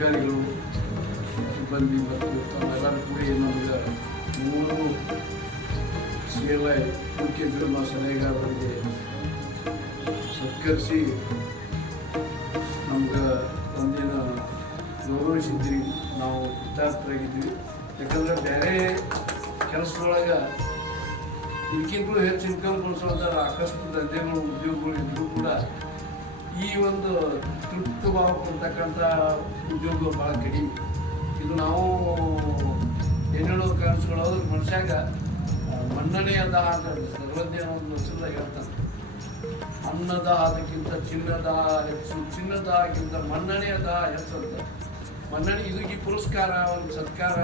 ಅಧಿಕಾರಿಗಳು, ಸಿಬ್ಬಂದಿ ಮತ್ತು ತಮ್ಮೆಲ್ಲರೂ ಕೂಡಿ ನಮ್ಗೆ ಮೂರು ಸಿ ಎಲ್ ಐ ಮುಖ್ಯ ನಮ್ಮ ಸಲಹೆಗಾರರಿಗೆ ಸತ್ಕರಿಸಿ ನಮ್ಗೆ ಒಂದಿನ ಗೌರವಿಸಿದ್ದೀವಿ ನಾವು ಕೃತಾರ್ಥರಾಗಿದ್ದೀವಿ ಯಾಕಂದ್ರೆ ಬೇರೆ ಕೆಲಸದೊಳಗೆ ಇದಕ್ಕಿಂತಲೂ ಹೆಚ್ಚು ಇನ್ಕಮ್ ಕೊಡಿಸುವಂಥ ಆಕಸ್ಮಿಕ ದಂಧೆಗಳು ಉದ್ಯೋಗಗಳು ಇದ್ದರೂ ಕೂಡ ಈ ಒಂದು ತೃಪ್ತ ಭಾವ ಕೊಡ್ತಕ್ಕಂಥ ಉದ್ಯೋಗ ಭಾಳ ಕಡಿಮೆ. ಇದು ನಾವು ಏನೇಳೋ ಕನಸುಗಳು ಮನುಷ್ಯಾಗ ಮನ್ನಣೆ ದಾಹ ಅಂತ ಸರ್ವಜ್ಞ ಒಂದು ವಚನದಾಗ ಹೇಳ್ತಾನೆ ಅನ್ನದ ಅದಕ್ಕಿಂತ ಚಿನ್ನದ ಹೆಚ್ಚು ಚಿನ್ನದ ಅದಕ್ಕಿಂತ ಮನ್ನಣೆಯ ದಾಹ ಹೆಚ್ಚಂತ ಮನ್ನಣೆ ಇದು ಈ ಪುರಸ್ಕಾರ, ಒಂದು ಸತ್ಕಾರ,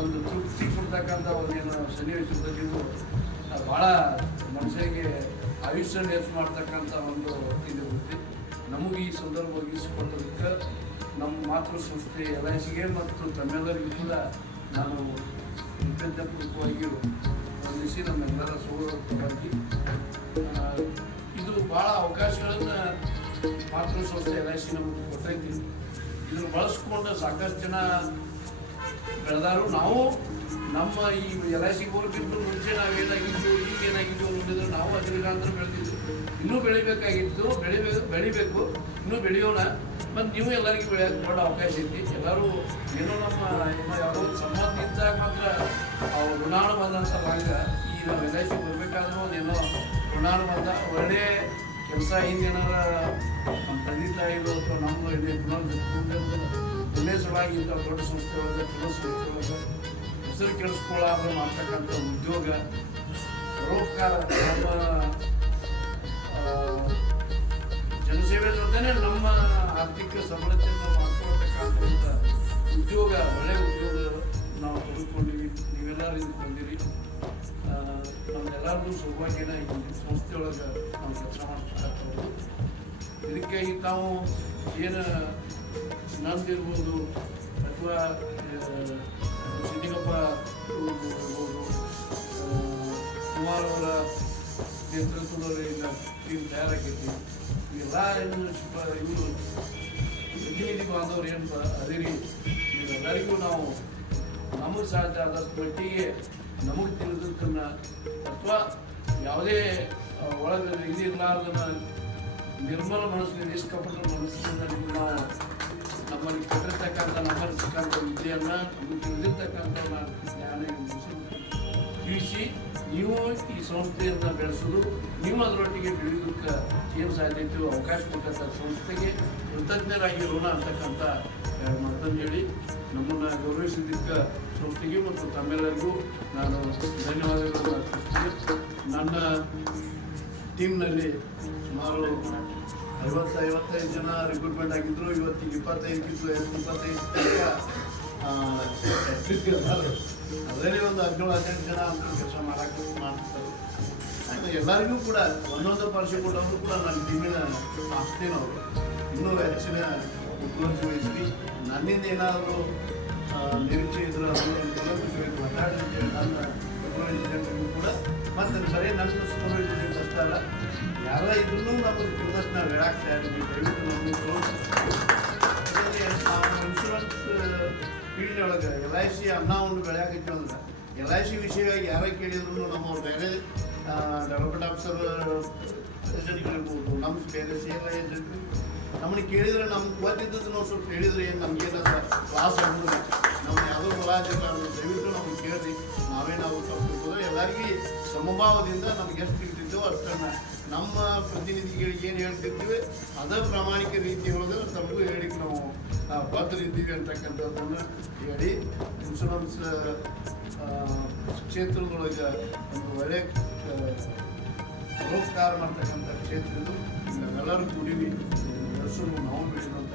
ಒಂದು ತೃಪ್ತಿ ಕೊಡ್ತಕ್ಕಂಥ ಒಂದೇನು ಸನ್ನಿವೇಶದಲ್ಲಿ ಇದು ಭಾಳ ಮನುಷ್ಯರಿಗೆ ಆಯುಷ್ಯ ಹೆಚ್ಚು ಮಾಡ್ತಕ್ಕಂಥ ಒಂದು ಇದು. ನಮಗೆ ಈ ಸಂದರ್ಭ ಒದಗಿಸಿಕೊಟ್ಟದಕ್ಕೆ ನಮ್ಮ ಮಾತೃ ಸಂಸ್ಥೆ ಎಲ್ ಐ ಸಿಗೆ ಮತ್ತು ತಮ್ಮೆಲ್ಲರಿಗೂ ಕೂಡ ನಾನು ಕೃತಜ್ಞಪೂರ್ವಕವಾಗಿ ವಂದಿಸಿ ನಮ್ಮೆಲ್ಲರ ಸೌರವಾಗಿ ಇದು ಭಾಳ ಅವಕಾಶಗಳನ್ನು ಮಾತೃ ಸಂಸ್ಥೆ ಎಲ್ ಐ ಸಿ ನಮಗೆ ಕೊಟ್ಟೈತಿ. ಇದನ್ನು ಬಳಸ್ಕೊಂಡು ಸಾಕಷ್ಟು ಜನ ಬೆಳೆದಾರು ನಾವು ನಮ್ಮ ಈ ಎಲ್ ಐ ಸಿ ಹೋಗ್ಬಿಟ್ಟು ಮುಂಚೆ ನಾವೇನಾಗಿದ್ದು ಈಗ ಮುಂದಿದ್ರು ನಾವು ಅಜರಿಗಾಂತರ ಬೆಳೆದಿದ್ದು ಇನ್ನೂ ಬೆಳಿಬೇಕಾಗಿತ್ತು, ಬೆಳಿಬೇಕು ಬೆಳಿಬೇಕು, ಇನ್ನೂ ಬೆಳೆಯೋಣ. ಮತ್ತು ನೀವು ಎಲ್ಲರಿಗೂ ಬೆಳೆಯೋಕೆ ದೊಡ್ಡ ಅವಕಾಶ ಐತಿ. ಎಲ್ಲರೂ ಏನೋ ನಮ್ಮ ಯಾವುದೋ ಸಂಬಂಧ ಇದ್ದಾಗ ಮಾತ್ರ ಅವ್ರು ಋಣಾನುಬಂಧ ಭಾಗ ಈ ನಾವು ಎಲ್ ಐ ಸಿ ಬರಬೇಕಾದ್ರೂ ಒಂದೇನೋ ಋಣಾನುಬಂಧ, ಒಳ್ಳೆ ಕೆಲಸ ಹಿಂದೇನಾರ ನಮ್ಮ ತಂದೆ ತಾಯಿಗಳು ಅಥವಾ ನಮ್ಮ ಇಲ್ಲಿ ಒಳ್ಳೆ ಸಲುವಾಗಿ ಇಂಥ ದೊಡ್ಡ ಸಂಸ್ಥೆ ಒಳಗೆ ಕೆಲವು ಸಂಸ್ಥೆ ಹೆಸರು ಕೆಡಿಸ್ಕೊಳ್ಳಾರ್ದು ಮಾಡ್ತಕ್ಕಂಥ ಉದ್ಯೋಗ, ಪರೋಪಕಾರ ನಮ್ಮ ಜನಸೇವೆ ಜೊತೆನೆ ನಮ್ಮ ಆರ್ಥಿಕ ಸಬಲತೆಯನ್ನು ಮಾಡ್ಕೊಳ್ತಕ್ಕಂಥ ಉದ್ಯೋಗ, ಒಳ್ಳೆ ಉದ್ಯೋಗ ನಾವು ಹುಡುಕೊಂಡಿವಿ ನೀವೆಲ್ಲರೂ ಇದು ಬಂದಿರಿ. ನಮ್ಮೆಲ್ಲರಿಗೂ ಸೌಭಾಗ್ಯನ ಈ ಸಂಸ್ಥೆಯೊಳಗೆ ನಾವು ಕೆಲಸ ಮಾಡ್ತಕ್ಕಂಥವ್ರು. ಇದಕ್ಕಾಗಿ ತಾವು ಏನು ನಂದಿರ್ಬೋದು ಅಥವಾ ಸಿದ್ದಿಗಪ್ಪ ಇರ್ಬೋದು ಆ, ಕುಮಾರ್ ಅವರ ನೇತೃತ್ವದಲ್ಲಿ ಈಗ ಟೀಮ್ ತಯಾರಾಗೈತಿ ಎಲ್ಲ ಏನು ಇವರು ಪ್ರತಿನಿಧಿ ಬಾಂಧವರು ಏನು ಅದಿರಿ. ಎಲ್ಲರಿಗೂ ನಾವು ನಮಗೆ ಸಾಧ್ಯ ಆದಷ್ಟು ಮಟ್ಟಿಗೆ ನಮಗೆ ತಿಳಿದಿದ್ದನ್ನು ಅಥವಾ ಯಾವುದೇ ಒಳಗೆ ಇದಿರಲಾರ್ದನ್ನ ನಿರ್ಮಲ ಮನಸ್ಸಿನ ನಿಷ್ಕಪಟ ಮನಸ್ಸಿನಿಂದ ನಿಮ್ಮ ನಮ್ಮಲ್ಲಿ ಕೊಟ್ಟಿರ್ತಕ್ಕಂಥ ನಮ್ಮಲ್ಲಿ ಸಿಕ್ಕಂಥ ವಿದ್ಯೆಯನ್ನು ತಿಳಿದಿರ್ತಕ್ಕಂಥ ಜ್ಞಾನ ತಿಳಿಸಿ, ನೀವು ಈ ಸಂಸ್ಥೆಯನ್ನು ಬೆಳೆಸೋದು ನೀವು ಅದರೊಟ್ಟಿಗೆ ಬೆಳೆಯೋದಕ್ಕೆ ಏನು ಸಾಧ್ಯತೆಯೋ ಅವಕಾಶ ಕೊಟ್ಟಂಥ ಸಂಸ್ಥೆಗೆ ಕೃತಜ್ಞರಾಗಿ ಋಣ ಅಂತಕ್ಕಂಥ ಮಾತನ್ನು ಹೇಳಿ ನಮ್ಮನ್ನು ಗೌರವಿಸಿದ್ದಕ್ಕೆ ಸಂಸ್ಥೆಗೆ ಮತ್ತು ತಮ್ಮೆಲ್ಲರಿಗೂ ನಾನು ಧನ್ಯವಾದಗಳನ್ನು ನನ್ನ ಟೀಮ್ನಲ್ಲಿ ಸುಮಾರು ಐವತ್ತು ಐವತ್ತೈದು ಜನ ರಿಕ್ರೂಟ್ಮೆಂಟ್ ಆಗಿದ್ರು. ಇವತ್ತಿಗೆ ಇಪ್ಪತ್ತೈದಕ್ಕಿಂತ ಇಪ್ಪತ್ತೈದು ತನಕ ಅದರಲ್ಲಿ ಒಂದು ಹದಿನೇಳು, ಹದಿನೆಂಟು ಜನ ಅಂತ ಕೆಲಸ ಮಾಡಕ್ಕೆ ಮಾಡ್ತಾರೆ ಎಲ್ಲರಿಗೂ ಕೂಡ ಒಂದೊಂದು ಪರೀಕ್ಷೆ ಕೊಟ್ಟವರು ಕೂಡ ನನ್ನ ಟೀಮಿನ ಆಸ್ತಿನವರು ಇನ್ನೂ ಹೆಚ್ಚಿನ ಉಪಯೋಗ ವಹಿಸಿ ನನ್ನಿಂದ ಏನಾದರೂ ನಿರೀಕ್ಷೆ ಇದ್ರೆ ಮಾತಾಡಲಿಕ್ಕೆ ನನ್ನ ಜನರಿಗೂ ಕೂಡ ಮತ್ತು ಸರಿ ನನ್ನ ಅಷ್ಟೇ ಅಲ್ಲ. ಯಾರ ಇದ್ರೂ ನಮಗೆ ಪ್ರದರ್ಶನ ದಯವಿಟ್ಟು ನಮಗೆ ಫೀಲ್ಡ್ ಒಳಗೆ ಎಲ್ ಐ ಸಿ ಒಂದು ಬೆಳೆಯಾಗಿತ್ತು ಅಂದ್ರೆ ಎಲ್ ಐ ಸಿ ವಿಷಯವಾಗಿ ಯಾರೇ ಕೇಳಿದ್ರು ನಮ್ಮ ಬೇರೆ ಡೆವಲಪ್ಮೆಂಟ್ ಆಫೀಸರ್ ಏಜೆಂಟ್ಗಳಿರ್ಬೋದು ನಮ್ಮ ಬೇರೆ ಸಿ ಎಲ್ ಐ ಏಜೆಂಟ್ ನಮ್ಮನ್ನ ಕೇಳಿದ್ರೆ ನಮ್ಗೆ ಗೊತ್ತಿದ್ದದ್ದು ನಾವು ಸ್ವಲ್ಪ ಹೇಳಿದ್ರೆ ಏನು ನಮಗೇನ ಕ್ಲಾಸ್ ಆಗೋದಿಲ್ಲ. ನಮ್ಮ ಯಾವುದೋ ಅನ್ನೋದು ದಯವಿಟ್ಟು ನಮ್ಗೆ ಕೇಳಿರಿ. ನಾವೇ ನಾವು ಸ್ವಲ್ಪ ತಿಳ್ಕೋದು ಎಲ್ಲರಿಗೂ ಸಮಭಾವದಿಂದ ನಮ್ಗೆ ಎಷ್ಟು ತಿಳಿದಿದ್ದೋ ಅಷ್ಟನ್ನು ನಮ್ಮ ಪ್ರತಿನಿಧಿಗಳಿಗೆ ಏನು ಹೇಳ್ತಿರ್ತೀವಿ ಅದೇ ಪ್ರಾಮಾಣಿಕ ರೀತಿ ಒಳಗೆ ತಮಗೂ ಹೇಳಿಕ್ಕೆ ನಾವು ಬದ್ಧರಿದ್ದೀವಿ ಅಂತಕ್ಕಂಥದ್ದನ್ನು ಹೇಳಿ ಇನ್ಶೂರೆನ್ಸ್ ಕ್ಷೇತ್ರದೊಳಗೆ ಒಂದು ಒಳ್ಳೆ ಪರೋಪಕಾರ ಮಾಡ್ತಕ್ಕಂಥ ಕ್ಷೇತ್ರ ಎಲ್ಲರೂ ಕೂಡಿವಿ ಹೆಸರು ನಾವು ಬೆಳೆಯುವಂಥ